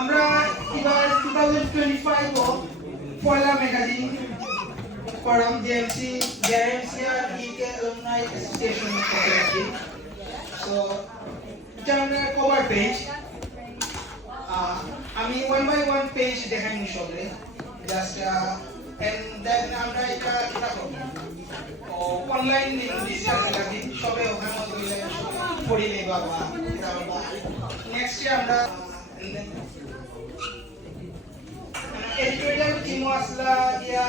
আমরা এবার 2025 পয়লা magazine forum JMC আর ইকে alumni association থেকে। সো এটা আমাদের কভার পেজ। আমি 1 বাই 1 পেজ দেখাইনি সবে জাস্ট এন্ড দেন আমরা এটা করব অনলাইন ডিজিটাল ম্যাগাজিন সবে ওখানে গিয়ে পড়ি নেই বাবা নেক্সট আমরা এডিটোরিয়াল টিম আসলা ইয়া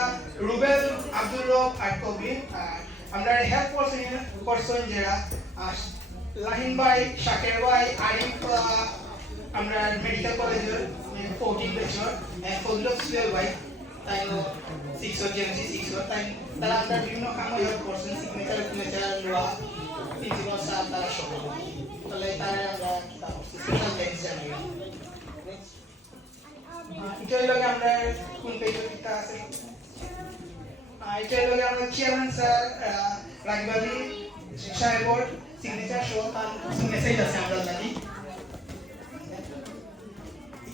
রুবেল আব্দুল রব আর কবির আমরা হেল্প পারসন যারা লাহিন ভাই শাকের ভাই আরিফ আমরা মেডিকেল কলেজের 14 বছর ফজলুল সুহেল ভাই তাই 6 জেএমসি 6 তাই তারা আমরা বিভিন্ন কামে হেল্প করছেন সিগনেচার লওয়া প্রিন্সিপাল স্যার তারা সব তাহলে তারা আমরা স্পেশাল থ্যাঙ্কস জানাই। এটাই লগে আমরা কোন পেজে কিতা আছে এটাই লগে আমরা চেয়ারম্যান স্যার রাগবালি সাহেবর সিগনেচার সহ তার মেসেজ আছে আমরা জানি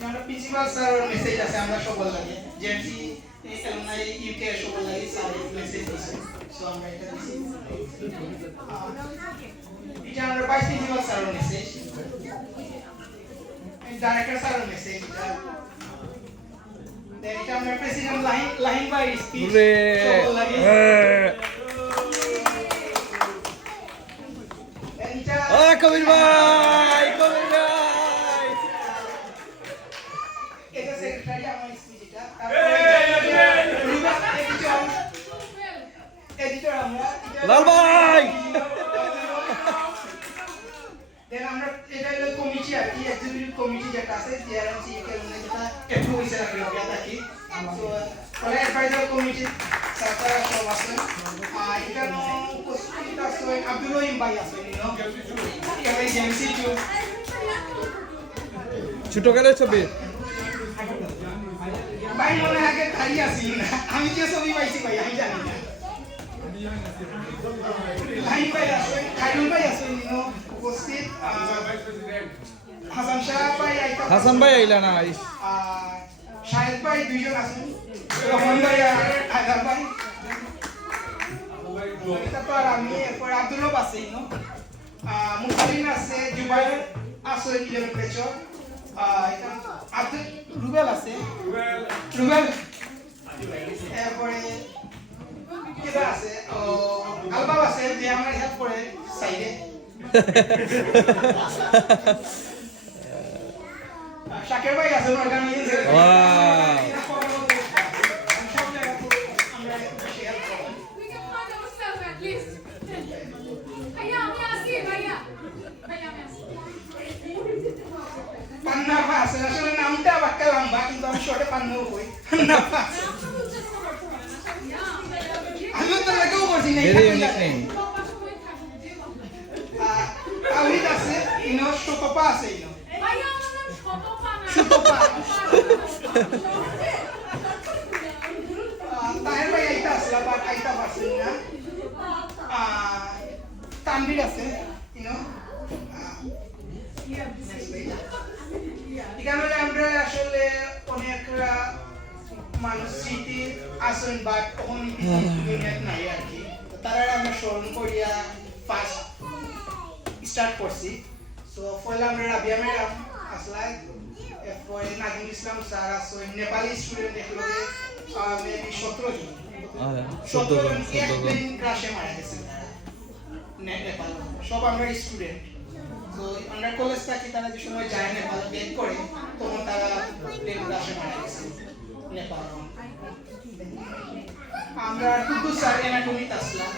আমরা প্রিন্সিপাল স্যার মেসেজ আছে আমরা সব লাগে জেএমসি এলুমনাই ইউকে সব লাগে স্যার মেসেজ দিছে সো আমরা এটা দিছি এটা আমরা vice principal sir message director sir message এটা আমরা প্রেসিডেন্ট লাহিন ভাই স্পিচ সব লাগে কবির ভাই এটা সেক্রেটারি আমার স্পিচ এটা এডিটর আমরা লাল ভাই দেন আমরা এটা হলো কমিটি আর কি এক্সিকিউটিভ কমিটি যেটা আছে জেআরএমসি কে যেটা একটু হইছে রাখি হবে থাকি সো পরে অ্যাডভাইজার কমিটি সারা সব আছে এখানে উপস্থিত আছে আব্দুল রহিম ভাই আছে নো এখানে জেএমসি ছোট কালের ছবি ভাই মনে আগে খালি আসিল না আমি যে ছবি পাইছি ভাই আমি জানি না লাইন ভাই আছে খাইরুল ভাই আছে নো উপস্থিত হাসান ভাই আইলা না শাহেদ ভাই দুইজন আছেন রহমান ভাই আর আজাদ ভাই তারপর আমি এরপর আব্দুল রব আছে মুখালিন আছে জুবাইর আছে ইলেভেন বেচর আব্দুল রুবেল আছে রুবেল এরপরে কেদা আছে আলবাব আছে যে আমার হেল্প করে সাইডে শাকের ভাই আছে অর্গানাইজার পান্না ভাস আসলে নামটা বাক্কা লম্বা কিন্তু আমি শর্টে পান্না কই পান্না ভাস আমি তো লাগেও বলছি না ভেরি ইউনিক নেম আউলিদ আছে ইনো শতপা আছে ইনো শতপা তাহের ভাই আইতা আসলা বাট আইতা পারছেন না তানভীর আছে ইনো এখানে আমরা আসলে অনেক মানুষ স্মৃতি আসেন বাট তখন ইউনিট নাই আর কি তারা আমরা স্মরণ করিয়া ফার্স্ট স্টার্ট করছি সো পয়লা আমরা রাবিয়া ম্যাডাম আসলা এরপরে নাজমুল ইসলাম স্যার আছে নেপালি স্টুডেন্ট এগুলোকে মেবি 17 জন একদিন ক্রাশে মারা গেছে নেপাল সব আমরা স্টুডেন্ট তো আমরা কলেজ থাকি তারা যে সময় যায় নেপাল ব্যাক করে তখন তারা প্লেন ক্রাশে মারা গেছে নেপাল আমরা টুকু স্যার এনাটমিতে আসলাম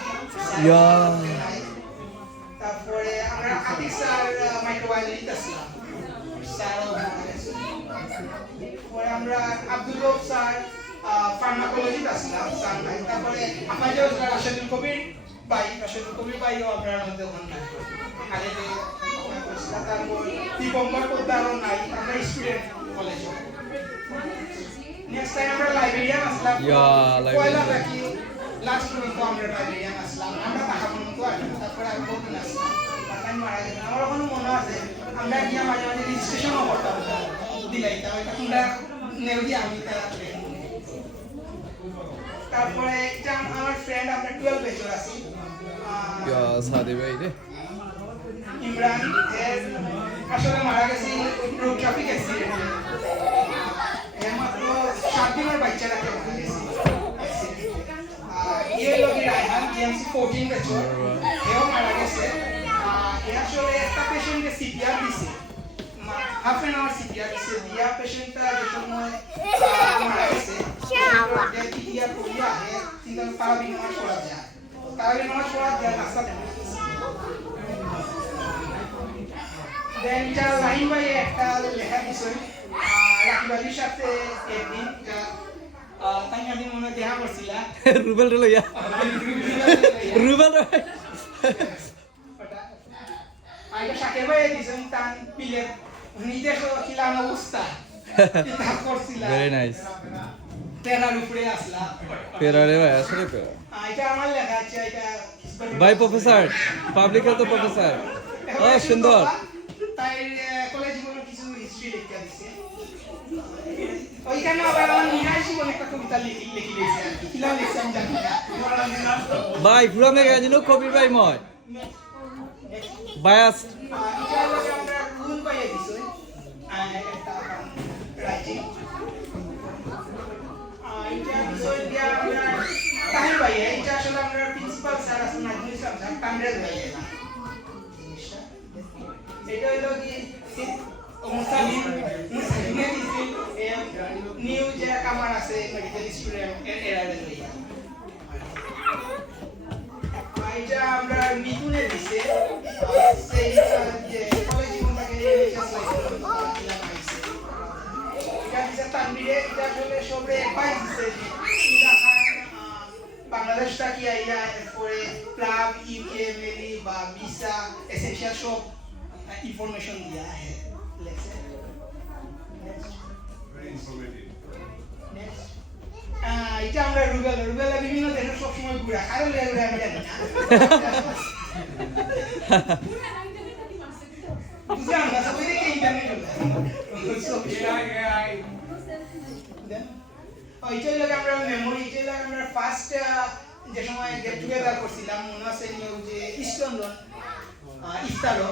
তারপরে আমরা আতিক স্যার মাইক্রোবায়োলজিতে আসলাম পরে আমরা আব্দুল রব স্যার ফার্মাকোলজিতে আসলাম স্যার ভাই তারপরে আমাদের রাশেদুল কবির ভাইও আমরা মধ্যে ওখানে আগে তারপর দীপঙ্কর পোদ্দারও নাই আমরা স্টুডেন্ট কলেজ নেক্সট টাইম আমরা লাইব্রেরিয়ান আসলাম পয়লা থাকি লাস্ট পর্যন্ত আমরা লাইব্রেরিয়ান আসলাম আমরা টাকা পর্যন্ত আসলাম তারপরে আর বহুদিন আসলাম মারা গেছে আমার ওখানে মনে আছে আমরা গিয়ে মাঝে মাঝে রেজিস্ট্রেশনও করতাম দিলাইতাম এটা তোমরা নেবি আমি তা তারপরে এটা আমার ফ্রেন্ড আমরা 12 বেচর আছি ইয়া সাদি ভাই রে ইমরান এর আসলে মারা গেছে রোড ট্রাফিক অ্যাক্সিডেন্টে মাত্র 7 দিনের বাচ্চারা মারা গেছে ये लोग रायहान जीएमसी 14 বেচর এও মারা গেছে এ আসলে একটা পেশেন্টকে সিপিআর দিছে হাফ এন আওয়ার সিপিআর দিছে দিয়া পেশেন্টটা যে সময় মারা গেছে দিয়া করিয়া হে তিনটা তারাবি নামাজ পড়া যায় তারাবি নামাজ পড়া যায় নাস্তা দেন যা লাইন বাই একটা লেখা দিছেন রাকিবালির সাথে একদিন তাই আমি মনে দেখা করছিলা রুবেল রে লইয়া রুবেল রে আইটা শাকের ভাই দিছেন তান পিলে নিজে কিলাম অবস্থা এটা করছিলা ভেরি নাইস তেরার উপরে আসলা পেরা রে ভাই আসলে পেরা এটা আমার লেখা আছে এটা ভাই প্রফেসর পাবলিক হেলথ প্রফেসর সুন্দর তাই কলেজ জীবনে কিছু হিস্ট্রি লিখতে দিছে ওইখানে আবার আমার নিজের জীবনে একটা কবিতা লিখি দিয়েছে কিলাম লিখছি আমি জানি না ভাই পুরো মেগা জিনো কবির ভাই মই বায়াস এটা হলো আমরা গুণ পাইয়ে দিছি একটা রাইটিং এটা বিষয় দিয়া আমরা তাই পাইয়ে এটা আসলে আমরা প্রিন্সিপাল স্যার আছেন নাজমুল ইসলাম স্যার কামরাজ পাইয়ে এটা হলো কি মুসালিম নিউ যে কামার আছে মেডিকেল স্টুডেন্ট এরা লইয়া এটা আমরা মিথুনে দিছে সেই যে কলেজ জীবনটাকে জাস্ট লাইক এটা দিছে তানবিরে এটা আসলে সবরে অ্যাডভাইস দিছে এটা বাংলাদেশটা কি আইয়া এরপরে ক্লাব ইউকে মেলি বা ভিসা এসেনশিয়াল সব ইনফরমেশন দিয়া है লেখছে এটা আমরা রুবেলা বিভিন্ন দেশে সব সময় ঘুরা কারণ ঘুরে আমি জানি না বুঝলাম না সবাই দেখে ইন্টারনেট ওইটা লাগে আমরা মেমোরি এটা লাগে আমরা ফার্স্ট যে সময় গেট টুগেদার করছিলাম মনে আছে নিউ যে ইস্ট লন্ডন ইফতারো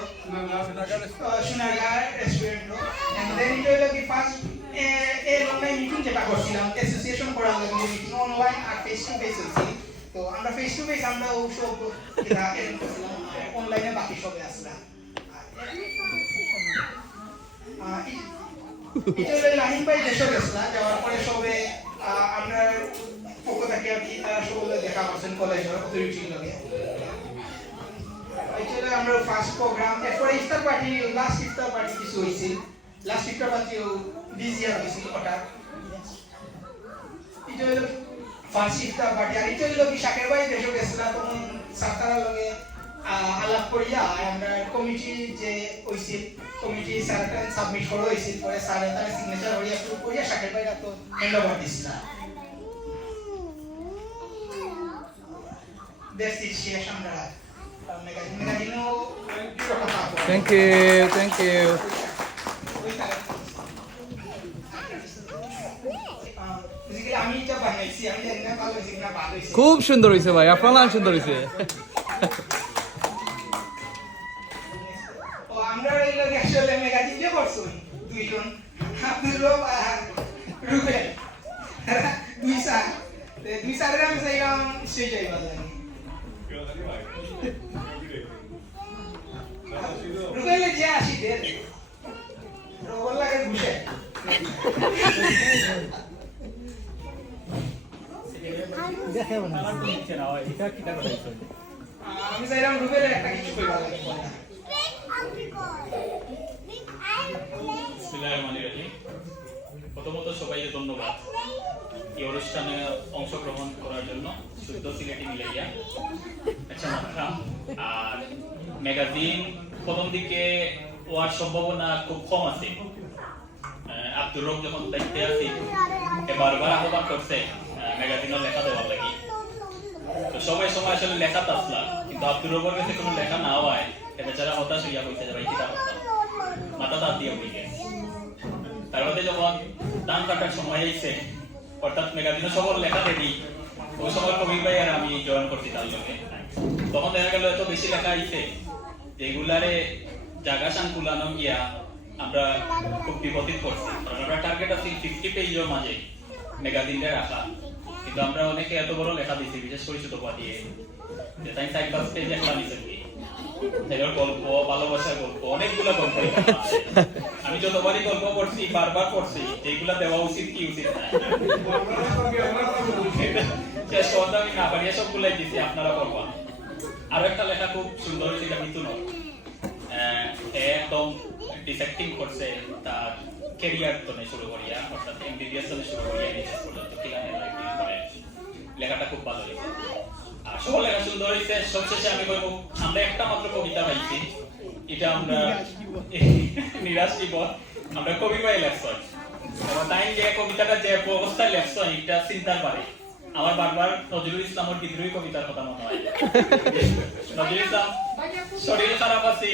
সোনারগাঁ রেস্টুরেন্ট এন্ড দেন এটা লাগে ফার্স্ট এর অনলাইন মিটিং যেটা করছিলাম অ্যাসোসিয়েশন করার লাগে মিটিং অনলাইন আর ফেস টু ফেস হচ্ছে তো আমরা ফেস টু ফেস আমরা ও সব যেটা এরকম করছিলাম অনলাইনে বাকি সবে আসলাম এটা হলো লাহিন ভাই দেশে গেছিলাম যাওয়ার পরে সবে আমরা পক্ষ থেকে আর কি তারা সবাই দেখা করছেন কলেজের অথরিটির লগে এটা আমরা ফার্স্ট প্রোগ্রাম এরপরে ইফতার পার্টি লাস্ট ইফতার পার্টি কিছু হয়েছিল লাস্ট ইফতার পার্টিও বিজি আর হয়েছিল হঠাৎ এটা হলো ফার্স্ট ইফতার পার্টি আর এটা হলো কি শাকের ভাই দেশে গেছিলাম তখন সাতারার লগে আলাপ করিয়া আমরা কমিটি যে হয়েছিল কমিটি স্যারটা সাবমিট করা হয়েছিল পরে স্যার তার সিগনেচার করিয়া শুরু করিয়া শাকের ভাইরা তো হ্যান্ড ওভার দিছিলাম That's it, শেষ আমরা মেগাজিনো থ্যাংক ইউ আমি এটা বানাইছি আমি জানি না ভালো হয়েছে কিনা ভালো হয়েছে খুব সুন্দর হইছে ভাই আপনার লাইন সুন্দর হইছে ও আমরা এই লোক আসলে মেগাজিন যে করছো দুইজন আব্দুল্লাহ আর রুবেল দুই স্যারের আমি চাইলাম স্টেজ আইবা লাগে রুবেল যে আসি দে রুবেল লাগে ঘুষে আমি চাইলাম রুবেলের একটা কিছু কইবা লাগে প্রথমত সবাইকে ধন্যবাদ এই অনুষ্ঠানে অংশগ্রহণ করার জন্য শুদ্ধ সিলেটি মিলাইয়া আচ্ছা মাত্রাম আর ম্যাগাজিন প্রথম দিকে হওয়ার সম্ভাবনা খুব কম আছে আব্দুর রব যখন দায়িত্বে আছি বারবার আহ্বান করছে ম্যাগাজিনের লেখা দেওয়ার লাগি তো সবাই সময় আসলে লেখা আসলাম কিন্তু আব্দুর রবের কাছে কোনো লেখা না হয় বেচারা হতাশ হইয়া কইতে যাবে কিতা করতাম মাথা দাঁত দিয়ে বই গেছে তারপরে যখন ধান কাটার সময় আইছে অর্থাৎ ম্যাগাজিনে সবার লেখা রেডি ওই সময় কবির ভাই আর আমি জয়েন করছি তার লগে তখন দেখা গেল এত বেশি লেখা আইছে যেগুলারে জায়গা সাংকুলানো গিয়া আমরা খুব বিপদে পড়ছি কারণ আমরা টার্গেট আছে 50 পেজের মাঝে ম্যাগাজিনটা রাখা কিন্তু আমরা অনেকে এত বড় লেখা দিছি বিশেষ করে ছোট দিয়ে যে তাই 4-5 পেজ লেখা নিছে এর গল্প ভালোবাসার গল্প অনেকগুলো গল্প আমি যতবারই গল্প পড়ছি বারবার পড়ছি যেগুলা দেওয়া উচিত কি উচিত না চেষ্টা করতে আমি না পারি সবগুলাই দিচ্ছি আপনারা করবা আরো একটা লেখা খুব সুন্দর হয়েছিল মিথুন একদম ডিসেক্টিং করছে তার ক্যারিয়ার তনে শুরু করিয়া অর্থাৎ এমবিবিএস তনে শুরু করিয়া নিজের পর্যন্ত কিলানের লাইফ করে লেখাটা খুব ভালো হয়েছে আর সকল লেখা সুন্দর হয়েছে সবশেষে আমি বলবো আমরা একটা মাত্র কবিতা পাইছি এটা আমরা নিরাশ বিপদ আমরা কবি ভাই লেখছি তাই যে কবিতাটা যে অবস্থায় লেখছি এটা চিন্তার পারে আমার বারবার নজরুল ইসলামের বিদ্রোহী কবিতার কথা মনে হয় নজরুল ইসলাম শরীর খারাপ আছে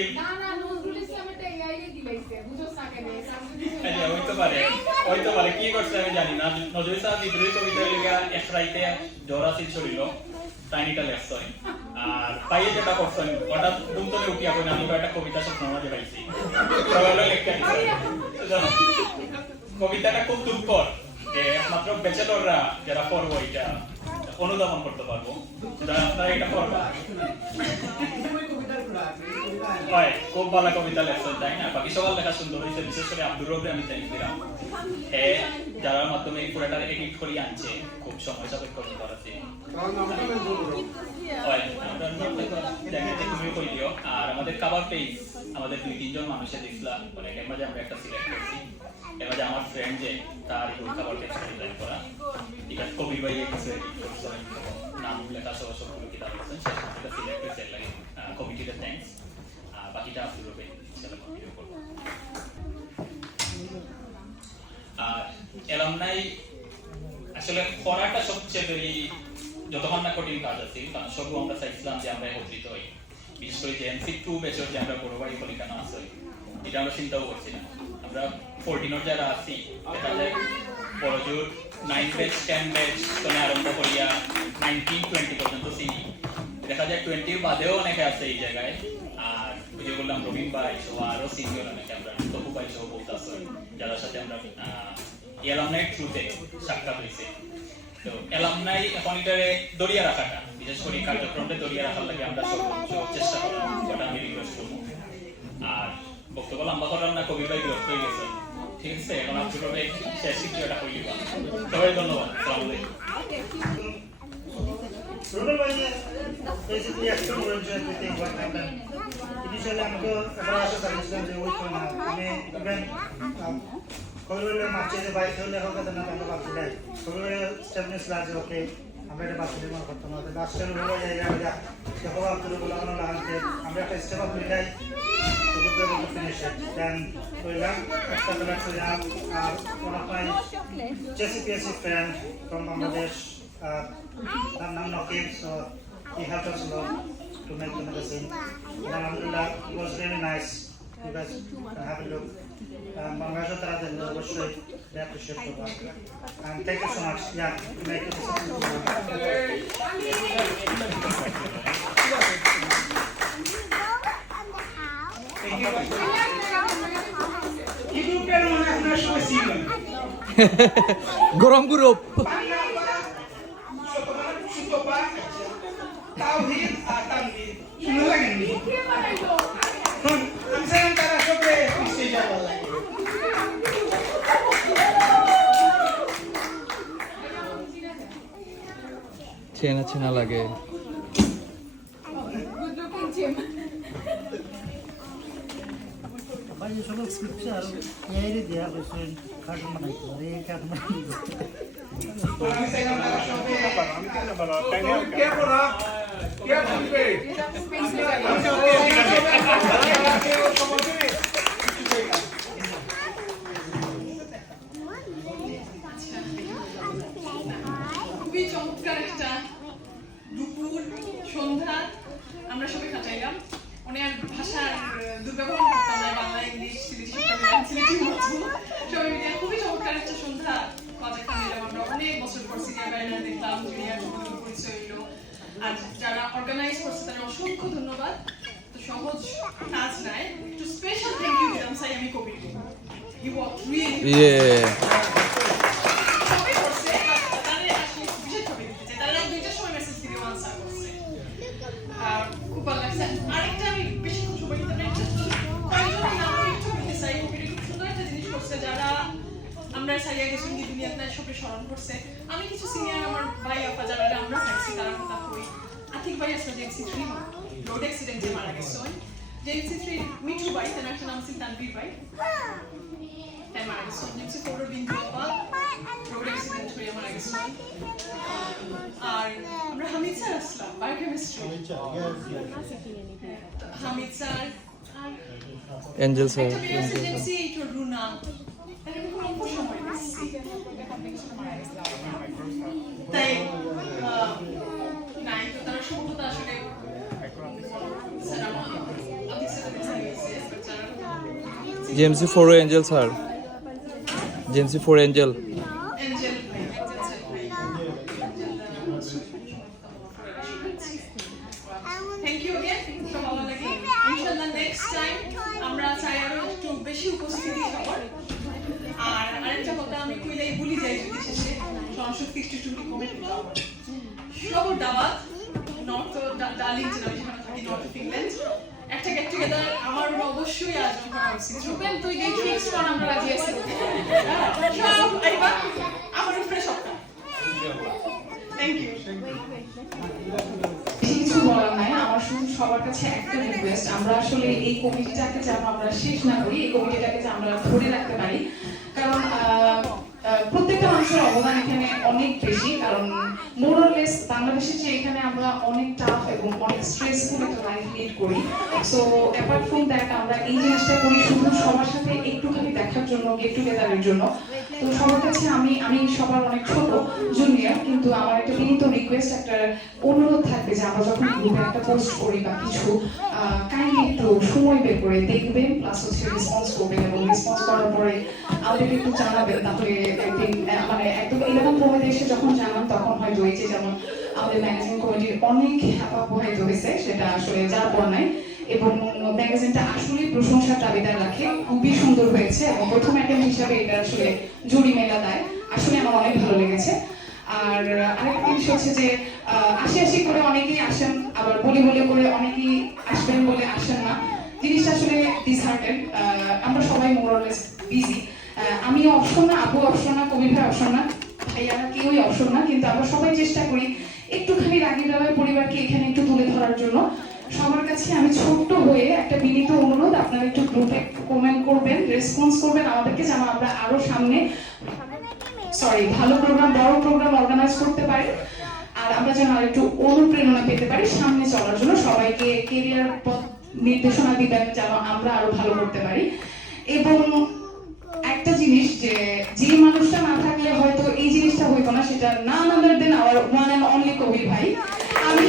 হইতে পারে কি করছে আমি জানি না নজরুল ইসলাম বিদ্রোহী কবিতার লেখা এক রাইতে জ্বর আছিল শরীর টাইনিটা লেখছে আর পাইয়ে যেটা করছেন হঠাৎ দুমতলে উঠিয়া করে আমি একটা কবিতা স্বপ্ন মাঝে পাইছি কবিতাটা খুব দুঃখর যে একমাত্র ব্যাচেলররা যারা পড়বো এটা অনুধাবন করতে পারবো আপনারা এটা পড়বা হয় খুব ভালো কবিতা লেখছেন তাই না বাকি সবার লেখা সুন্দর হয়েছে বিশেষ করে আব্দুর রবি আমি থ্যাংক দিলাম যার মাধ্যমে এই পুরাটা এডিট করে আনছে খুব সময় সাপেক্ষ ব্যাপার আছে তুমি কই দিও আর আমাদের কাভার পেজ আমাদের 2-3 জন মানুষের দেখলাম মানে এর মাঝে আমরা একটা সিলেক্ট করছি এর মাঝে আমার ফ্রেন্ড যে তার এই কাভার পেজটা ডিজাইন করা ঠিক আছে কবি ভাই কিছু এডিট করছে নাম লেখা সহ সবগুলো কিতাব আছে সেটা সিলেক্ট করতে লাগে কমিটিতে থ্যাঙ্কস বাকিটা আব্দুর রবি সেটা কন্টিনিউ করব আর এলামনাই আসলে পড়াটা সবচেয়ে বেশি যতক্ষণ না কঠিন কাজ আছে কারণ সব আমরা চাইছিলাম যে আমরা একত্রিত হই বিশেষ করে যে MC2 ব্যাচের যে আমরা বড় ভাই কলিকানা আছে এটা আমরা চিন্তাও করছি না আমরা 14 যারা আছি দেখা যায় বড় জোর 9 ব্যাচ 10 ব্যাচ তখন আরম্ভ করিয়া 19-20 পর্যন্ত চিনি দেখা যায় 20 বাদেও অনেকে আছে এই জায়গায় আর বুঝে বললাম রবিন ভাই সহ আরো সিনিয়র অনেকে আমরা তপু ভাই সহ বলতে আসি যাদের সাথে আমরা এলামনাই থ্রুতে সাক্ষাৎ হয়েছে তো এলামনাই এখন এটারে দড়িয়া রাখাটা বিশেষ করে কার্যক্রমটা দড়িয়া রাখার লাগে আমরা চেষ্টা করলাম যেটা আমি রিকোয়েস্ট করবো আর বক্তব্য লম্বা করলাম না কবি ভাই বিরক্ত হয়ে গেছে ঠিক আছে এখন আপনি কবে শেষ কিছু এটা করে দিবা সবাই ধন্যবাদ আসসালামু আলাইকুম Rural basically explained everything what happened. Initially, I'm going to understand the way to now. I mean, even Korea matches the bike to the Hoga and the Bakilai. Korea stepness large, okay. I'm ready about the Mokotono. The last year, the whole of the Bulano land, I'm ready to step up the day to be able to finish it. Then we learn after the lecture, one of my JCPSC friend from Bangladesh. Nam Nokim, so he helped us a lot to make the magazine. And Alhamdulillah, it was really nice. You guys can have a look. Bangladesh Tara then was they appreciate the work. And thank you so much. Yeah, to make it গরম group Tauhid Tanwid. Suno lagi ni. Ang sayang tara sobre message ako lagi. চেনা চেনা লাগে भाई ये सब script है ये दिया वैसे कार्ड बनाई तो ये कार्ड बनाई Ang sayang tara sobre. খুবই চমৎকার একটা দুপুর সন্ধ্যা আমরা সবাই কাটাইলাম মানে আর ভাষার দুর্ব্যবহার করতাম না, বাংলা ইংলিশ সিলেটি সবাই মিলে খুবই চমৎকার একটা সন্ধ্যা প্রজেক্ট নিলাম আমরা। অনেক বছর পর সিনিয়র ব্যানার দেখলাম, জুনিয়র পরিচয় হইলো। আর যারা অর্গানাইজ করছে তাদের অসংখ্য ধন্যবাদ। তো সহজ কাজ নাই, একটু স্পেশাল থ্যাংক ইউ দিলাম চাই আমি কবিকে। He worked really hard. সবাই করছে, তাদের আসলে বিশেষভাবে দিতে চাই। তারা 2টার সময় মেসেজ দিয়ে আনসার করছে। খুব ভালো লাগছে। আরেকটা আমি বেশি সময় দিতে পারি, কয়েকজনের নাম আমি একটু বলতে চাই। কবিটা খুব সুন্দর একটা জিনিস করছে, যারা আমরা সাইয়া গেছি দুনিয়াতে সবে স্মরণ করছে। আমি কিছু সিনিয়র আমার ভাই আপা যারা আমরা থাকছি তারা কথা কই। আতিক ভাই আসলে জেএমসি 3 রোড অ্যাক্সিডেন্টে মারা গেছে। জেএমসি 3 মিঠু ভাই, তার একটা নাম ছিল তানভীর ভাই, তাই মারা গেছে। জেএমসি 4 বিন্দু আপা রোড অ্যাক্সিডেন্ট হয়ে মারা গেছে। আর আমরা হামিদ স্যার আসলাম বায়োকেমিস্ট্রি, হামিদ স্যার আর এঞ্জেল স্যার, জেএমসি 8 রুনা, তাকে খুব অল্প সময় দিচ্ছি তাই নাই। তো তারা সম্ভবত আসলে JMC 4 angel sir, JMC 4 angel. Thank you again, খুব ভালো লাগে। ইনশাআল্লাহ নেক্সট টাইম আমরা চাই আরো একটু বেশি উপস্থিতি সবার। আর আরেকটা কথা আমি কইলেই ভুলে যাই যদি শেষে সংস্কৃতি একটু কমেন্ট দিতাম। সবার দাওয়াত নর্থ ডার্লিং যেখানে থাকি, নর্থ অফ ইংল্যান্ড, একটা গেট টুগেদার আমার অবশ্যই আয়োজন করা উচিত। রুবেন তুই ডেট ফিক্স কর, আমরা রাজি আছি। সব আইবা আমার উপরে সবটা। Thank you. কিছু বলার নাই, আমার শুধু সবার কাছে একটা রিকোয়েস্ট, আমরা আসলে এই কমিটিটাকে যেন আমরা শেষ না করি, এই কমিটিটাকে যে আমরা ধরে রাখতে পারি। কারণ প্রত্যেকটা মানুষের অবদান এখানে অনেক বেশি। কারণ মোরলেস বাংলাদেশের যে এখানে আমরা অনেক টাফ এবং অনেক স্ট্রেসফুল একটা লাইফ লিড করি। সো অ্যাপার্ট ফ্রম দ্যাট আমরা এই জিনিসটা করি শুধু সবার সাথে একটুখানি দেখার জন্য, গেট টুগেদারের জন্য। তো সবার কাছে আমি সবার অনেক ছোট জুনিয়র, কিন্তু আমার একটা বিনীত রিকোয়েস্ট, একটা অনুরোধ থাকবে যে আমরা যখন গ্রুপে একটা পোস্ট করি বা কিছু, কাইন্ডলি একটু সময় বের করে দেখবেন, প্লাস হচ্ছে রেসপন্স করবেন, এবং রেসপন্স করার পরে আমাদেরকে একটু জানাবেন। তাহলে একদিন মানে একদম এরকম পর্যায়ে এসে যখন জানান তখন হয়তো এই যে যেমন আমাদের ম্যাগাজিন কমিটির অনেক হ্যাপা প্রভাবিত হয়েছে, সেটা আসলে যার পর নাই। এবং ম্যাগাজিনটা আসলে প্রশংসার দাবিদার রাখে, খুবই সুন্দর হয়েছে। এবং প্রথম অ্যাটেম্প হিসাবে এটা আসলে জুরি মেলা দেয়, আসলে আমার অনেক ভালো লেগেছে। আর আরেকটা জিনিস হচ্ছে যে আশি করে অনেকেই আসেন, আবার বলে করে অনেকেই আসবেন বলে আসেন না। জিনিসটা আসলে ডিসহার্টেড। আমরা সবাই মোরলেস বিজি। আমি অপশন না, আপু অপশন না, কবির ভাই অপশন না, ভাইয়ারা কেউই অপশন না, কিন্তু আমরা সবাই চেষ্টা করি একটুখানি রাগী বেলার পরিবারকে এখানে একটু তুলে ধরার জন্য। সবার কাছে আমি ছোট্ট হয়ে একটা বিনীত অনুরোধ, আপনারা একটু গ্রুপে কমেন্ট করবেন, রেসপন্স করবেন আমাদেরকে, যেন আমরা আরো সামনে ভালো প্রোগ্রাম, বড় প্রোগ্রাম অর্গানাইজ করতে পারি। আর আমরা যেন আর একটু অনুপ্রেরণা পেতে পারি সামনে চলার জন্য। সবাইকে কেরিয়ার পথ নির্দেশনা দিবেন যেন আমরা আরো ভালো করতে পারি। এবং একটা জিনিস, যে মানুষটা না থাকলে হয়তো এই জিনিসটা হইতো না, সেটা নান আদার দেন আওয়ার ওয়ান এন্ড অনলি কবির ভাই। আমি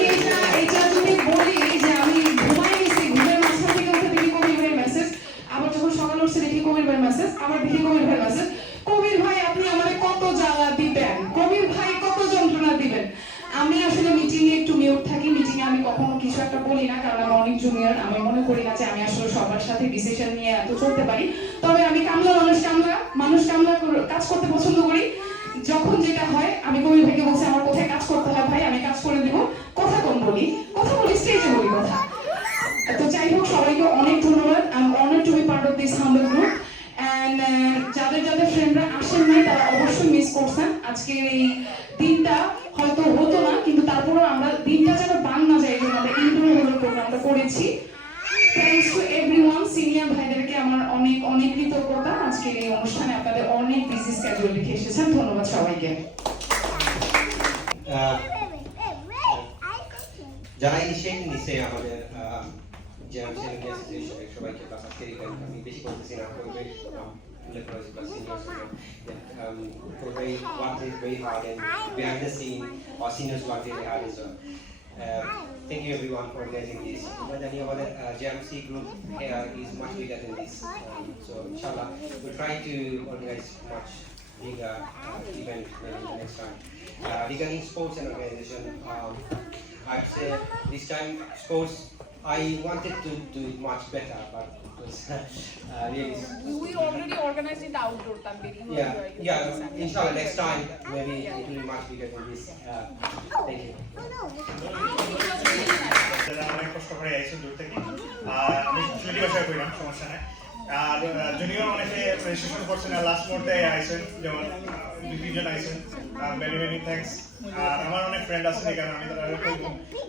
এটা যদি বলি যে আমি ঘুমাই গেছি, ঘুমের মাঝখান থেকে উঠে দেখি কবির ভাইয়ের মেসেজ, আবার যখন সকালে উঠছে দেখি কবির ভাইয়ের মেসেজ, আবার দেখি কবির ভাইয়ের মেসেজ, কবির ভাই আপনি আমাদের কত জ্বালা দিবেন, কবির ভাই কত যন্ত্রণা দিবেন। আমি আসলে মিটিংয়ে একটু মিউট থাকি, মিটিংয়ে আমি কখনো কিছু একটা বলি না, কারণ আমি অনেক জুনিয়র। আমি মনে করি না যে আমি আসলে সবার সাথে ডিসিশন নিয়ে এত চলতে পারি। তবে আমি মানুষ কামলা কাজ করতে পছন্দ করি। যখন যেটা হয় আমি কবির ভাইকে বলছি আমার কোথায় কাজ করতে হয় ভাই, আমি কাজ করে দেবো। কথা কম বলি, স্টেজে বলি কথা। তো যাই হোক, সবাইকে অনেক ধন্যবাদ। I am honoured to be part of this humble group. And যাদের ফ্রেন্ডরা আসেন নাই তারা অবশ্যই মিস করছেন। আজকের এই দিনটা হয়তো হতো না, কিন্তু তারপরেও আমরা দিনটা যেন বাং না যায়, এই জন্য আমরা ইন্টারভিউ প্রোগ্রামটা করেছি। Thanks to everyone. সিনিয়র ভাইদেরকে আমার অনেক অনেক কৃতজ্ঞতা। আজকের এই অনুষ্ঠানে আপনাদের অনেক বিজি স্কেডিউল লিখে এসেছেন। ধন্যবাদ সবাইকে। যারা ইনিশিয়েটিভ নিছে আমাদের সবাইকে আমি বেশি করতেছি না, worked very hard and behind the scene our seniors worked really hard as well. Thank you everyone for organizing this. আমরা জানি আমাদের JMC group is much bigger than this. So inshallah we'll try to organize much bigger event maybe the next time. Regarding sports and organization, I'd say this time sports I wanted to do it much better, but it was really. We already organized it outdoor, Tanviri. Yeah. Inshallah, next time maybe it will be much bigger than this. Thank you. যারা অনেক কষ্ট করে আইছেন দূর থেকে আমি চুরি বাসায় কইলাম সমস্যা নাই আর জুনিয়র অনেকে রেজিস্ট্রেশন করছেন আর লাস্ট মুহূর্তে আইছেন যেমন ডিভিশন আইছেন ভেরি ভেরি থ্যাঙ্কস আর আমার অনেক ফ্রেন্ড আছে এখানে আমি তারা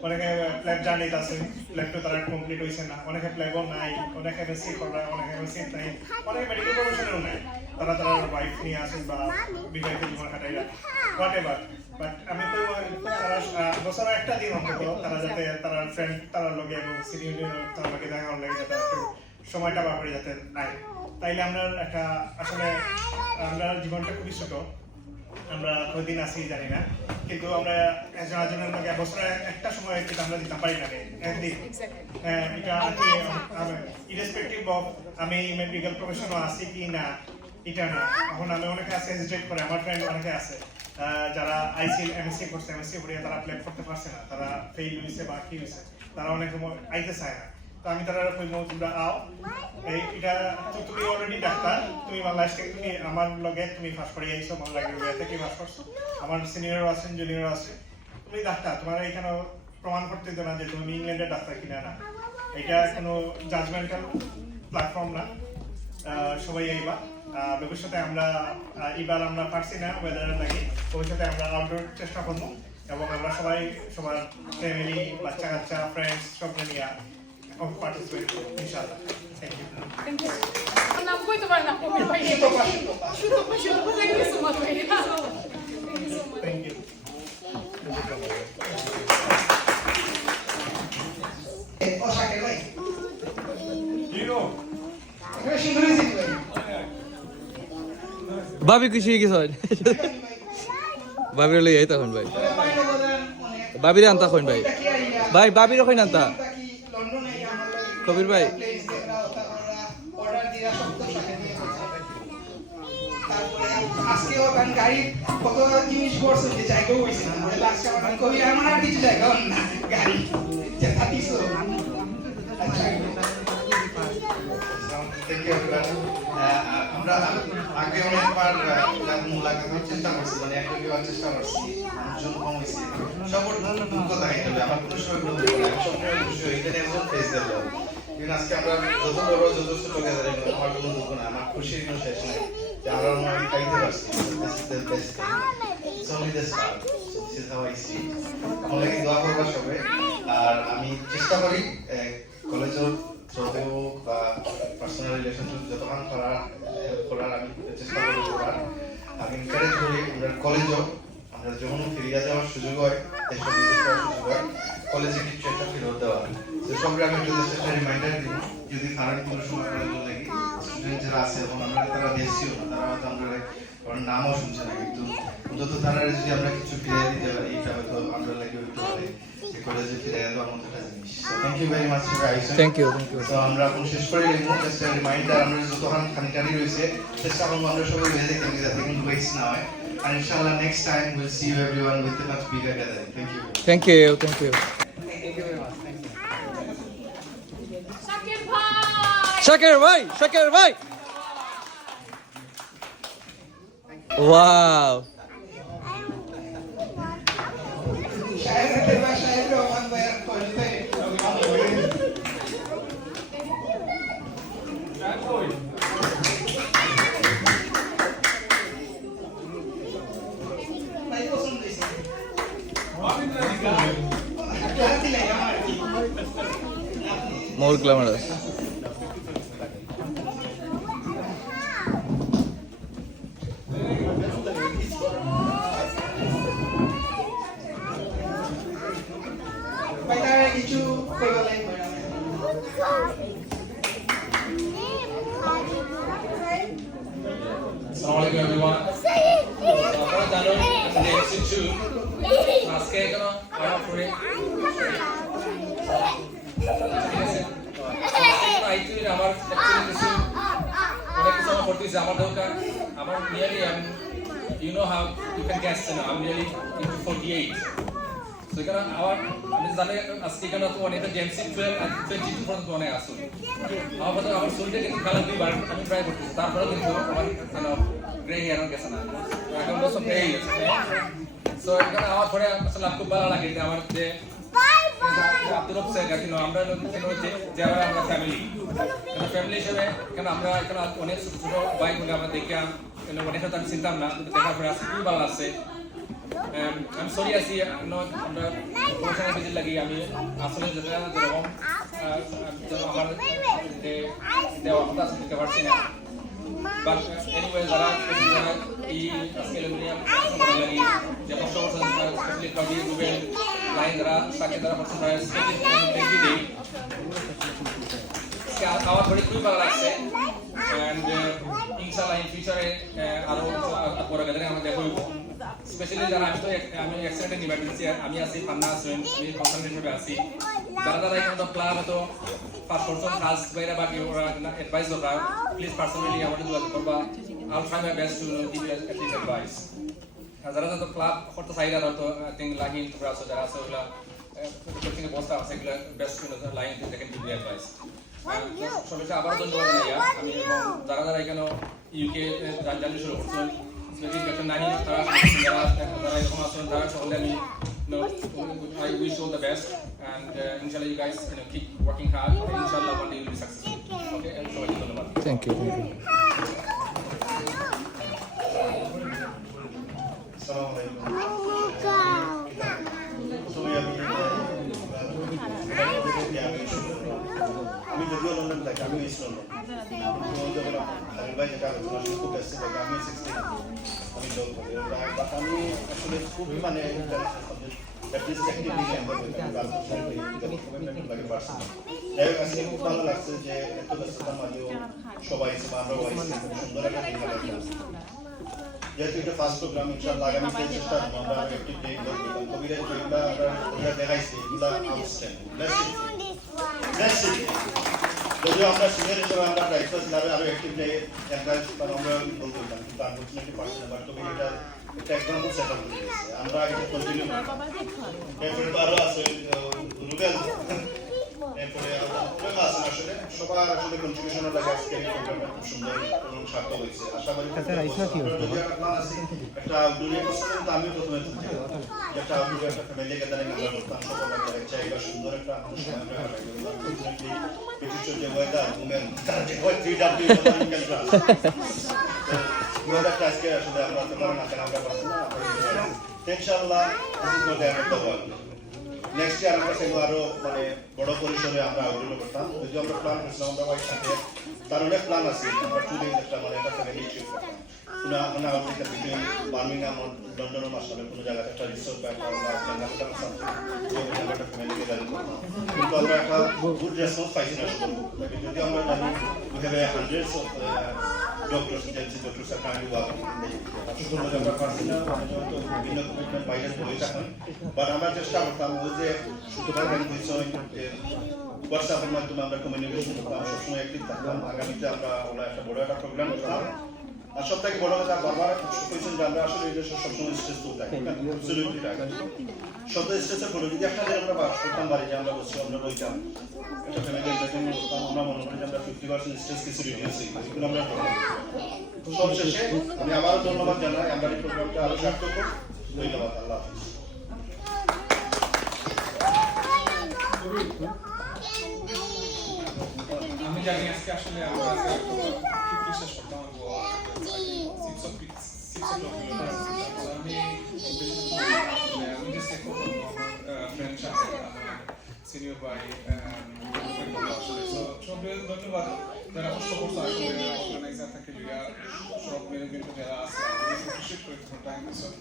অনেকে ফ্ল্যাগ জার্নিতে আছেন ফ্ল্যাগটা তারা কমপ্লিট হয়েছে না অনেকে ফ্ল্যাগও নাই অনেকে এমএসসি করা অনেকে এমএসসি নাই অনেকে মেডিকেল প্রফেশনেও নাই তারা তারা বাইক নিয়ে আসেন বা বিবাহিত জীবন কাটাইরা হোয়াট এভার বাট আমি তো তারা বছরে একটা দিন অন্তত তারা যাতে তারা ফ্রেন্ড তারা লগে এবং সিনিয়র তার লগে দেখা হলে যাতে একটু সময়টা বার করে যাতে নাই তাইলে আমরা একটা আসলে আমরা জীবনটা খুবই ছোট আমরা কদিন আছি জানি না কিন্তু আমরা একজনের লগে বছরে একটা সময় কিন্তু আমরা দিতে পারি না একদিন এটা ইরেসপেক্টিভ অফ আমি মেডিকেল প্রফেশনাল আছি কি না এটা না এখন আমি অনেকে আছে হেজিটেট করে আমার ফ্রেন্ড অনেকে আছে যারা আইসিএল এমএসসি করছে এমএসসি পড়িয়ে তারা প্লেট করতে পারছে না তারা ফেল হয়েছে বা কি হয়েছে তারা অনেক আইতে চায় না তো আমি তারা কইমো তোমরা আও এটা তো তুমি অলরেডি ডাক্তার তুমি বাংলাদেশ থেকে তুমি আমার লগে তুমি ফার্স্ট করে আইছো বাংলাদেশ থেকে ফার্স্ট করছো আমার সিনিয়রও আছেন জুনিয়রও আছে তুমি ডাক্তার তোমার এখানে প্রমাণ করতে দেনা যে তুমি ইংল্যান্ডের ডাক্তার কিনা না এটা কোনো জাজমেন্টাল প্ল্যাটফর্ম না সবাই আইবা ভবিষ্যতে আমরা এবার আমরা পারছি না ওয়েদারের লাগে ভবিষ্যতে আমরা আউটডোর চেষ্টা করবো এবং আমরা সবাই সবার ফ্যামিলি বাচ্চা কাচ্চা ফ্রেন্ডস সব নিয়ে পার্টিসিপেট করবো ইনশাআল্লাহ থ্যাংক ইউ নাম কইতে পারেন না কবির ভাই শুধু থ্যাংক ইউ সো মাচ ভাই থ্যাংক ইউ ও শাকির ভাই হিরো এখানে সুন্দরী জিত ভাই ভাবি খুশি হয়ে গেছে ভাবির লই তখন ভাই ভাবির আনতা কইন ভাই ভাই ভাবির কইন আনতা কবির ভাই আজকে ওখান গাড়ি কত জিনিস করছে যে জায়গা হইছে না মানে লাস্ট আমার কবি আমার আর কিছু জায়গা না গাড়ি যে থাকিছো আচ্ছা আমরা আগে অনেকবার মুলাকাতের চেষ্টা করছি মানে একটা বিবার চেষ্টা করছি জন কম হয়েছে সবর দুঃখ দেখাইতে হবে আমার কোনো সময় কোনো দুঃখ নেই সবসময় খুশি হই এখানে একজন ফেস দেবো কিন্তু আজকে আমরা যত বড় যত ছোট গেদারে আমার কোনো দুঃখ নাই আমার খুশির কোনো শেষ নাই যে আমরা খাইতে পারছি this is the best thing it's only the start so this is how I see আমার লাগি দোয়া করবা সবাই আর আমি চেষ্টা করি কলেজের থ্রুতে হোক বা পার্সোনাল রিলেশনশিপ যতক্ষণ করার আমি চেষ্টা করি করার আমি এনকারেজ করি আমরা কলেজও আমরা যখন ফিরে যাওয়ার সুযোগ হয় দেশে বিদেশ করার সুযোগ হয় কলেজে কিছু একটা ফেরত দেওয়া তো সবরে আমি একটু একটা রিমাইন্ডার দিব যদি তারা কোনো সময় কলেজে লাগি স্টুডেন্ট যারা আছে এখন আমরা তারা দেখছিও না তারা হয়তো আমরা কারণ নামও শুনছে না কিন্তু অন্তত তারা যদি আমরা কিছু ফিরে দিতে পারি এটা হয়তো আমরা লাগে একটু পারে যে কলেজে ফিরে দেওয়ার মতো একটা জিনিস thank you very much for আইসন থ্যাংক ইউ তো আমরা এখন শেষ করে নিব জাস্ট রিমাইন্ডার আমরা যতক্ষণ খানিকারি রয়েছে চেষ্টা করবো আমরা সবাই বেঁধে থাকি যাতে কোনো ওয়েস্ট না হয় and inshallah next time we'll see you everyone with a much bigger gathering thank you thank you thank you Shakir ভাই শাকির ভাই ওয়াও শাহের বাসায় রহমান ভাইয়ের কলতে ভাই পছন্দ হয়েছে মোর গ্ল্যামারাস ভাই তারা কিছু কইবা লাগবে Assalamualaikum everyone. Para Danon, the Institute, আজকে কেন আমার ফোনে আইটিভির আমার অ্যাকচুয়ালি কিছু অনেক কিছু আমার করতে হয়েছে আমার দরকার আমার nearly you know how you can guess I'm nearly into 48 so এখানে আমি জানি আজকে এখানে তো অনেকটা জেমসি 12 আর 22 পর্যন্ত অনেক আসুন আমার কথা আমার শরীরে কিন্তু খারাপ দুইবার আমি ট্রাই করতেছি তারপরে কিন্তু আমার গ্রে হেয়ার গেছে না এখন তো সব হয়ে গেছে সো এখানে আমার পরে আসলে খুব ভালো লাগে যে আমার যে আব্দুল হোসেন কিন্তু আমরা যে আমরা ফ্যামিলি হিসেবে কেন আমরা এখানে অনেক ছোট ছোট ভাই বোন আমরা দেখে অনেক সাথে আমি চিনতাম না কিন্তু দেখার পরে আজকে খুবই ভালো আছে আমি সরি আছি আমরা প্রফেশনাল ভিজিট লাগি আমি আসলে যেরকম আমার যে দেওয়া কথা আছে দিতে পারছি না বাট এনিওয়ে যারা এই আজকে অ্যালুমিনিয়াম লাগি যে কষ্ট করছেন স্পেশালি কাউডি রুবেল লাইন যারা সাথে যারা করছেন তারা থ্যাংক ইউ দিই আমার ঘরে খুবই ভালো লাগছে অ্যান্ড ইনশাআল্লাহ ইন ফিউচারে আরো পরে গেলে আমরা দেখব স্পেশালি যারা আমি অ্যাক্সিডেন্ট ইমার্জেন্সি আমি আছি পান্না আছেন আমি কনসালটেন্ট হিসেবে আছি যারা এখানে ক্লাব তো ফার্স্ট পারসন কাজ বাইরে বা কেউ অ্যাডভাইস দরকার প্লিজ পার্সোনালি আমাদের যোগাযোগ করবা I will try my best to give you at least advice যারা তো ক্লাব করতে চাইরা তো আই থিঙ্ক লাগিন তো আছে যারা আছে ওগুলা কোচিং এর বস্তা আছে এগুলা বেস্ট লাইন টু দেখেন গিভ ইউ অ্যাডভাইস সবাইকে আবার ধন্যবাদ জানাইয়া আমি এবং যারা এখানে ইউকে জানতে শুরু করছেন স্পেশালি ক্যাপ্টেন নানি তারা এরকম আছেন তারা সকলে আমি I wish you all the best and inshallah you guys keep working hard and inshallah one day you will be successful. Okay, and so ধন্যবাদ. Thank you. আসসালামু আলাইকুম আমি যদিও লন্ডন থাকি আমি ইস্ট লন্ডন আমি ভাই যেটা খুব ব্যস্ত থাকি আমি 16 আমি জব করি বাট আমি আসলে খুব মানে খুব ভালো লাগছে যে এত ব্যস্ততার মাঝেও সবাই আমরাও সুন্দর একটা দিন কাটাচ্ছি যেহেতু এটা ফার্স্ট প্রোগ্রাম ইনশাআল্লাহ আগামীতে চেষ্টা করবো আমরা একটি ব্রেক করবো কবিরের যেগুলো আমরা দেখাইছি এগুলো আউটস্ট্যান্ডিং যদিও আমরা সিনিয়র হিসেবে আমরা দায়িত্ব ছিল আরো একটি ব্রেক এনকারেজ আমরা বলতে পারতাম কিন্তু আনফর্চুনেটলি পারছি না বাট কবির এটা একটা এক্সাম্পল সেট আপ করে দিয়েছে আমরা এটা কন্টিনিউ এরপরে আরো আছে রুবেল এরপরে অনেক আছে আসলে সবার আসলে কন্ট্রিবিউশনের লাগে আজকে এই প্রোগ্রামটা খুব সুন্দর এবং সার্থক হয়েছে আশা করি যদি একটা প্ল্যান আছে একটা আউটডোরে করছিলেন তো আমি প্রথমে একটা আউটডোরে একটা ফ্যামিলি গ্যাদারিং আমরা করতাম সবার একটা জায়গা সুন্দর একটা সময় আমরা আনফর্চুনেটলি কিছু যে ওয়েদার উমেন তার যে হয় 3W ইনকাম ক্লাস ওয়েদার আজকে আসলে আমরা তো না কেন আমরা পাচ্ছি না ইনশাআল্লাহ this is not end of the world next year আমরা সেগুলো আরো মানে বড় পরিসরে আমরা আউটডোর করতাম যদি আমরা প্ল্যান করছিলাম আমরা ওই সাথে তার অনেক প্ল্যান আছে আমরা 2 দিন একটা মানে একটা ফ্যামিলি ট্রিপ করতাম পুনা আমরা আউটডোর বিটুইন বার্মিংহাম আর লন্ডনের মাঝখানে কোনো জায়গায় একটা রিসোর্ট বা একটা একটা ফ্যামিলি গ্যাদারিং করতাম কিন্তু আমরা একটা গুড রেসপন্স পাইছি না যদি আমরা জানি we have hundreds of doctors, intensive doctors are trying to work in the আমরা পারছি না তো বিভিন্ন কমিটমেন্ট বাইরে হয়ে থাকেন বাট আমরা চেষ্টা করতাম ওই যে শুক্রবার বিষয় হোয়াটসঅ্যাপের মাধ্যমে আমরা কমিউনিকেশন করতাম সবসময় অ্যাক্টিভ থাকতাম আগামীতে আমরা ওরা একটা বড় একটা প্রোগ্রাম করতাম আর সব থেকে বড় কথা বারবার কইছেন যে আমরা আসলে এটা সবসময় স্ট্রেস করতে থাকি অ্যাবসলিউটলি রাইট শব্দ স্ট্রেসের পরে যদি একটা আমরা বাস করতাম বাড়ি যে আমরা বসে আমরা বলতাম একটা ফ্যামিলি এন্টারটেইনমেন্ট করতাম আমরা মনে করি যে আমরা 50% স্ট্রেস কিছু রিডিউস হই এগুলো আমরা সবশেষে আমি আবারও ধন্যবাদ জানাই আমরা এই প্রোগ্রামটা আরো সার্থক করব ধন্যবাদ আল্লাহ হাফেজ আমি জানি আজকে আসলে আমরা শেষ করতাম আমি জাস্ট এক ফ্রেন্ড সাথে সিনিয়র ভাই সবাই ধন্যবাদ যারা কষ্ট করছে আসলে অর্গানাইজার থেকে লিগা সব ম্যানেজমেন্ট যারা আছে অ্যাপ্রিশিয়েট করে thank you sir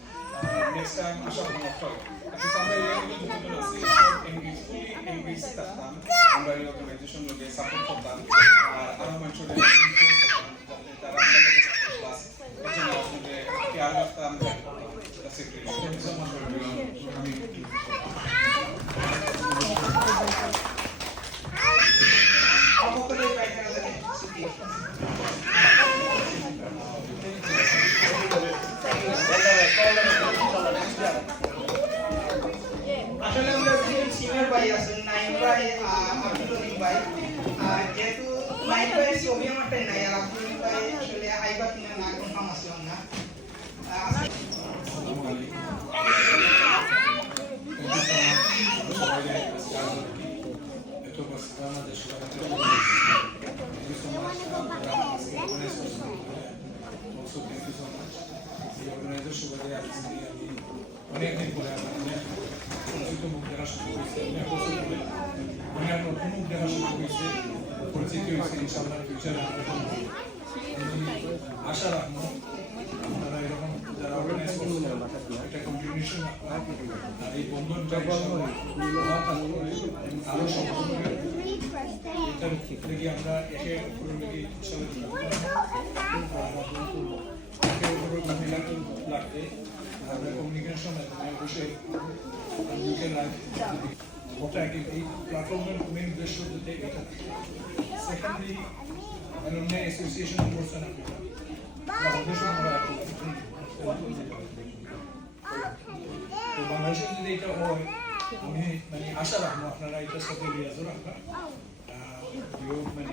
next time আশা করি কিন্তু আমরা এই দুটো আছি এনগেজ থাকতাম আমরা এই অর্গানাইজেশন লোকে সাপোর্ট করতাম আর আরো মানুষের তারা আমাদের ক্লাস এজন্য আসলে কেয়ার রাখতাম secretary thank you so much for ভাই আব্দুল রহিম ভাই যেহেতু নাইট ভাই ছবি আমারটাই নাই আর আব্দুল রহিম ভাই আসলে আইবা কিনা না কনফার্ম আসলাম না অনেকদিন পরে পরিচিত মুখ দেখা শুরু হয়েছে অনেক বছর পরে অনেক নতুন মুখ দেখা শুরু হয়েছে পরিচিত হয়েছে ইনশাআল্লাহ ফিউচারে আশা রাখবো আপনারা এরকম যারা অর্গানাইজ করছেন একটা কন্ট্রিবিউশন আর এই বন্ধনটা আরো সম্পূর্ণ এটার লেগে আমরা একে অপরের লেগে ইনশাআল্লাহ একে অপরের মহিলা লাগতে আমরা কমিউনিকেশন অবশ্যই ওটা এই প্ল্যাটফর্মের মেন উদ্দেশ্য হতে এটা সেকেন্ডলি অন্য অ্যাসোসিয়েশন করছেন আপনারা উদ্দেশ্য আমরা তো বাংলাদেশে যদি এটা হয় আমি মানে আশা রাখবো আপনারা এটার সাথে লিয়াজও রাখবেন মানে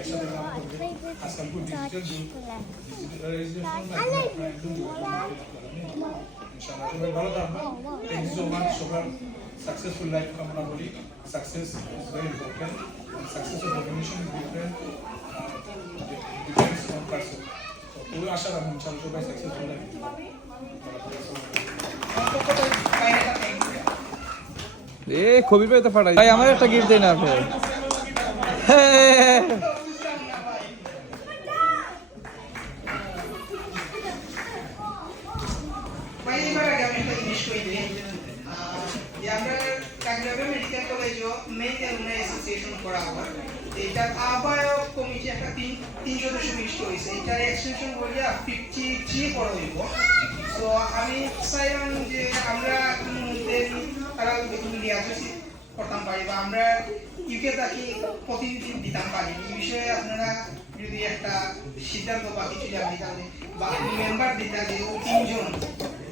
এর সাথে কাম করবে আজকাল খুব ডিজিটাল যুগ ডিজিটালাইজেশন আপনারা একদম ইনশাআল্লাহ সবাই ভালো থাকবেন থ্যাংক ইউ সো মাচ সবার সাকসেসফুল লাইফ কামনা করি success is very important success of organisation is different difference on person তো ওই আশা রাখুন ইনশাআল্লাহ সবাই সাকসেসফুল লাইফ এ কবির ভাই তো ফাটাই ভাই আমার একটা গিফট দেন আপনি ভাই এবার আগে আমি একটা জিনিস কই দিই যে আমরা কাকরাইল মেডিকেল কলেজে মেইন অ্যালুমনাই অ্যাসোসিয়েশন করা হয় এটা আহ্বায়ক কমিটি একটা 3 সদস্য বিশিষ্ট হয়েছে এটার এক্সটেনশন করিয়া 53 বড় হইব তো আমি চাইলাম যে আমরা মধ্যে তারা দেখুন লিয়াজুসি করতাম পারি বা আমরা ইউকে থাকি প্রতিনিধি দিতাম পারি এই বিষয়ে আপনারা যদি একটা সিদ্ধান্ত বা কিছু জানি তাহলে বা মেম্বার দিতা যে ও 3 জন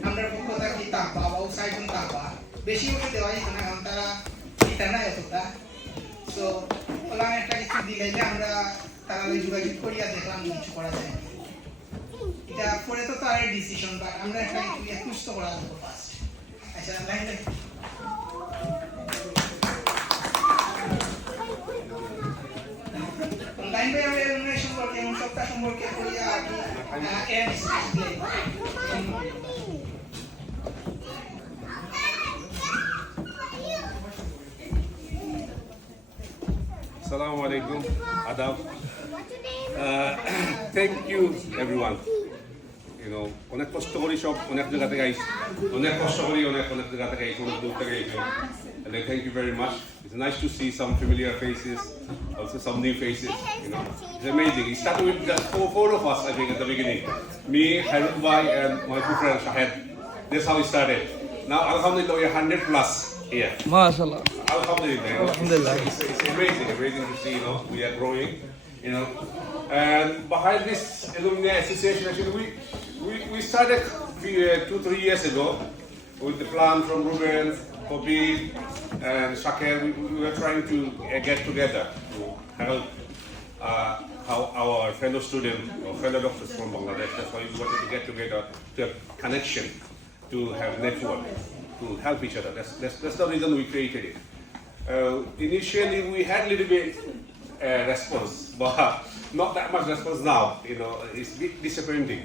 আমরা পক্ষ থাকি তাপা বা 6 জন তাপা বেশি করে দেওয়া যেত না কারণ তারা দিতা না এতটা তো ওলা একটা কিছু দিলে যে আমরা তারা যোগাযোগ করিয়া দেখলাম কিছু করা যায় এটা পরে তো তার ডিসিশন বা আমরা একটা কিছু একটু করা যাবে ফার্স্ট আচ্ছা লাইন লাইন বাই আমরা এর সম্পর্কে এবং সবটা সম্পর্কে করিয়া আগে এম explain Assalamu alaikum, adab. Thank you everyone. You know, অনেক কষ্ট করি সব অনেক জায়গা থেকে আইছি অনেক কষ্ট করি অনেক জায়গা থেকে আইছি অনেক দূর থেকে আইছি and I thank you very much. It's nice to see some familiar faces, also some new faces. You know, it's amazing. It started with just four of us, I think, at the beginning. Me, Harun Bhai, and my two friends Shahed. That's how it started. Now, alhamdulillah, we're 100 plus here. মাশাআল্লাহ Alhamdulillah. Alhamdulillah. It's amazing to see, you know, we are growing, you know. And behind this alumni association, actually, we started 2-3 years ago with the plan from Ruben, Kobi, and Shaker. We were trying to get together to help our fellow students or fellow doctors from Bangladesh. That's why we wanted to get together to have connection, to have network, to help each other. That's the reason we created it. Initially, we had a little bit response, but not that much response now. You know, it's a bit disappointing.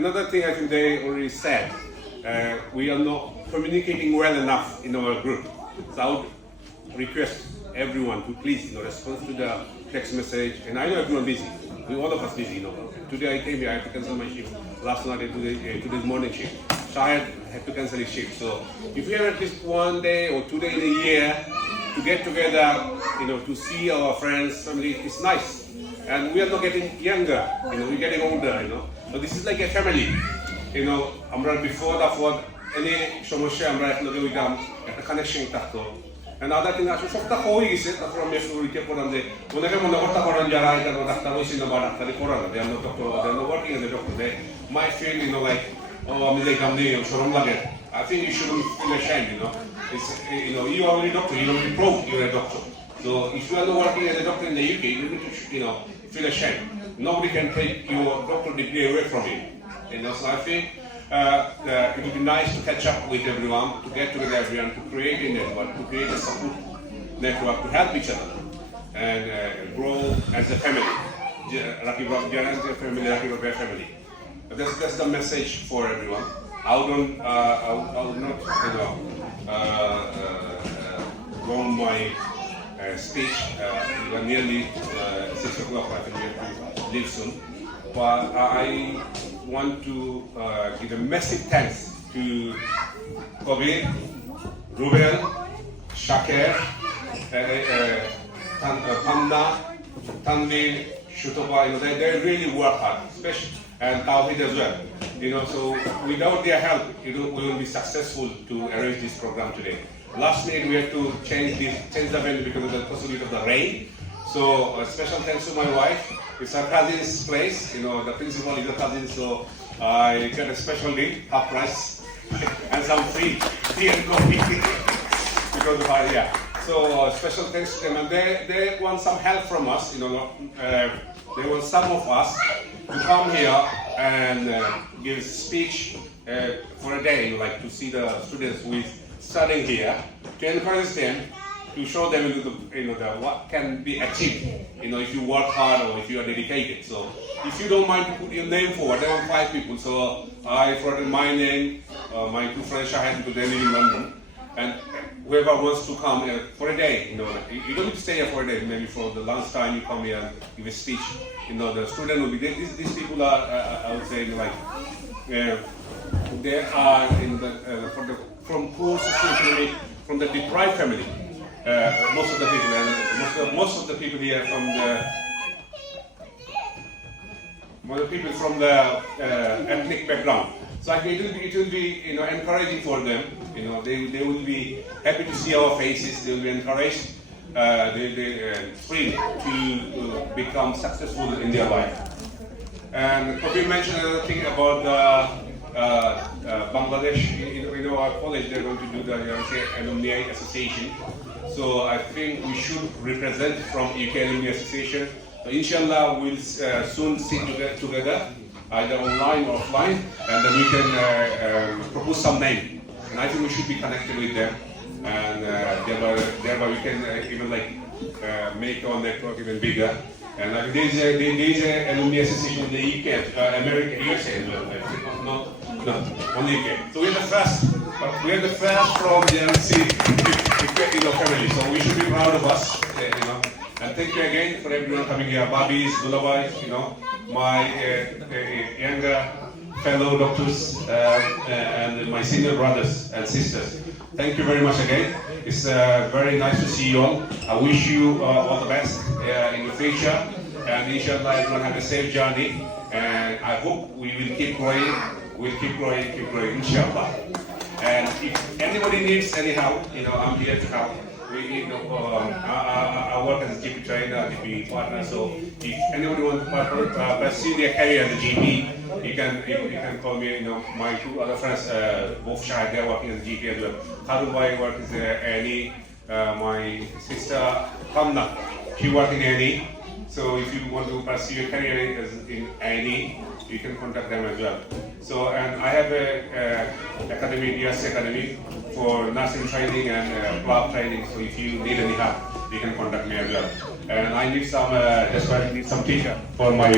Another thing I think they already said, we are not communicating well enough in our group. So I would request everyone to please, you know, respond to the text message. And I know everyone busy. We all of us busy, you know. Today I came here, I had to cancel my shift. Last night I did today's morning shift. Shahid had to cancel his shift. So if we have at least 1 day or 2 days in a year to get together, you know, to see our friends, family, it's nice. And we are not getting younger, you know, we're getting older, you know. So this is like a family, you know. Amra before that, any সমস্যা আমরা একলগে হইতাম একটা connection থাকতো and other thing আসলে সবটা হয়ে গেছে তারপর আমি শুরুতে পড়লাম যে অনেকে মনে করতে পারেন যারা এটা ডাক্তার হয়েছিল বা ডাক্তারি পড়া না then doctor then working as a doctor they may feel you know like আমি যে কাম দিয়ে শরম লাগে I think you shouldn't feel ashamed, you know. It's, you know, you already doctor, you already proved you're a doctor. So if you are not working as a doctor in the UK, you need to, feel ashamed. Nobody can take your doctor degree away from you. So I think it would be nice to catch up with everyone, to get together everyone, to create a network, to create a support network, to help each other and grow as a family. Lucky Rock family, Lucky Rock family. That's the message for everyone. I would not, long my speech. We are nearly 6 o'clock. I think we have to leave soon. But I want to give a massive thanks to Kabir, Ruben, Shaker, Panda, Tanvir, Shutoba. They really work hard, especially and Tawhid as well. So without their help, we will be successful to arrange this program today. Last minute we had to change the venue because of the possibility of the rain. So a special thanks to my wife. It's her cousin's place. The principal is a cousin, so I got a special deal, half price, and some free tea and coffee because of her. Yeah. So special thanks to them, and they want some help from us. They want some of us to come here and give speech for a day, like to see the students who is studying here, to encourage them, to show them what can be achieved. If you work hard or if you are dedicated. So if you don't mind to put your name forward, there are 5 people. So I forwarded my name, my 2 friends Shahid, because they live in London, and whoever wants to come for a day, you don't need to stay here for a day. Maybe for the lunchtime you come here and give a speech. The student will be there. These people are, I would say, they are from poor situation, from the deprived family. Most of the people, and most of the people here from the ethnic background. So I think it will be encouraging for them. They will be happy to see our faces. They will be encouraged. They free to become successful in their life. And Kabir mentioned another thing about Bangladesh. Our college, they're going to do the Alumni Association. So I think we should represent from UK Alumni Association. So inshallah, we'll soon sit together, either online or offline, and then we can propose some name. And I think we should be connected with them, and thereby we can even make our network even bigger. And there is an alumni association in the UK, America, USA as well. No, only UK. So we're the first from the MC family. So we should be proud of us, And thank you again for everyone coming here. Babis, Dulabai, my younger fellow doctors and my senior brothers and sisters. Thank you very much again. It's very nice to see you all. I wish you all the best in the future. And inshallah, everyone have a safe journey. And I hope we will keep growing. We'll keep growing, inshallah. And if anybody needs any help, I'm here to help. I work as a GP trainer, GP partner. So if anybody wants to pursue their career as a GP, you can call me. My 2 other friends, both Shahid, they're working as a GP as well. Harunbai works as A&E. My sister Hamna, she works in A&E. So if you want to pursue your career in A&E, you can contact them as well. So, and I have a academy, US Academy, for nursing training and club training. So if you need any help, you can contact me as well. And I need some, that's why I need some teacher for my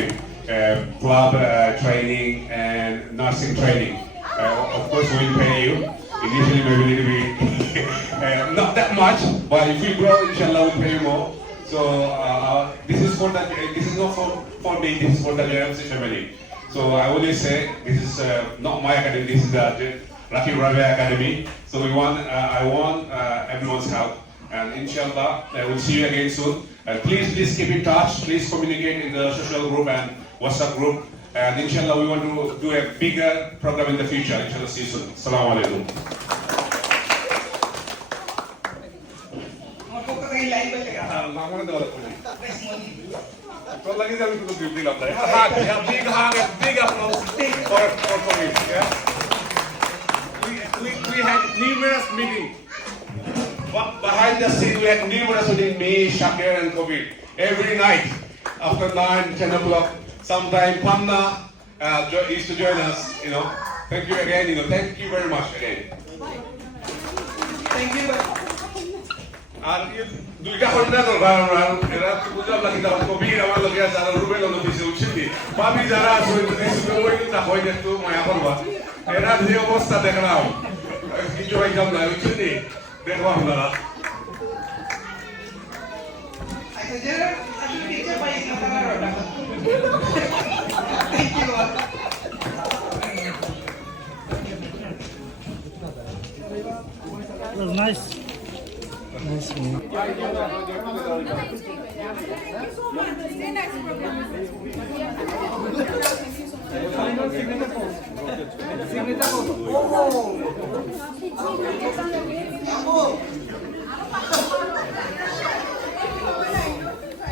club training and nursing training. Of course, we'll pay you. Initially, maybe a little bit, not that much, but if you grow, inshallah, we'll pay you more. So this is not for me, this is for the JMC family. So I always say, this is not my academy, this is the Lucky Rock Academy. So I want everyone's help. And inshallah, we'll see you again soon. Please keep in touch. Please communicate in the social group and WhatsApp group. And inshallah, we want to do a bigger program in the future. Inshallah, see you soon. Assalamu alaikum. Big applause for me. Yeah? We had numerous meetings behind the scene, we had numerous within me, Shakir, and Kobir. Every night, after 9, 10 o'clock, sometime Panna used to join us, you know. Thank you again, you know. Thank you very much again. Thank you. আর দুইটা কন্যা দরকার আর এরা বুঝলাম না কিন্তু কবির আমার লোকে আছে আর রুবেল অফিসে উঠছি ভাবি যারা আছে ওই না হয় একটু মায়া করবা এরা যে অবস্থা দেখলাম কিছু হইতাম না উঠছি দেখবো আপনারা আচ্ছা যারা আসলে টিচার পাইস না তারা ওটা thank you It was nice. Signature photo.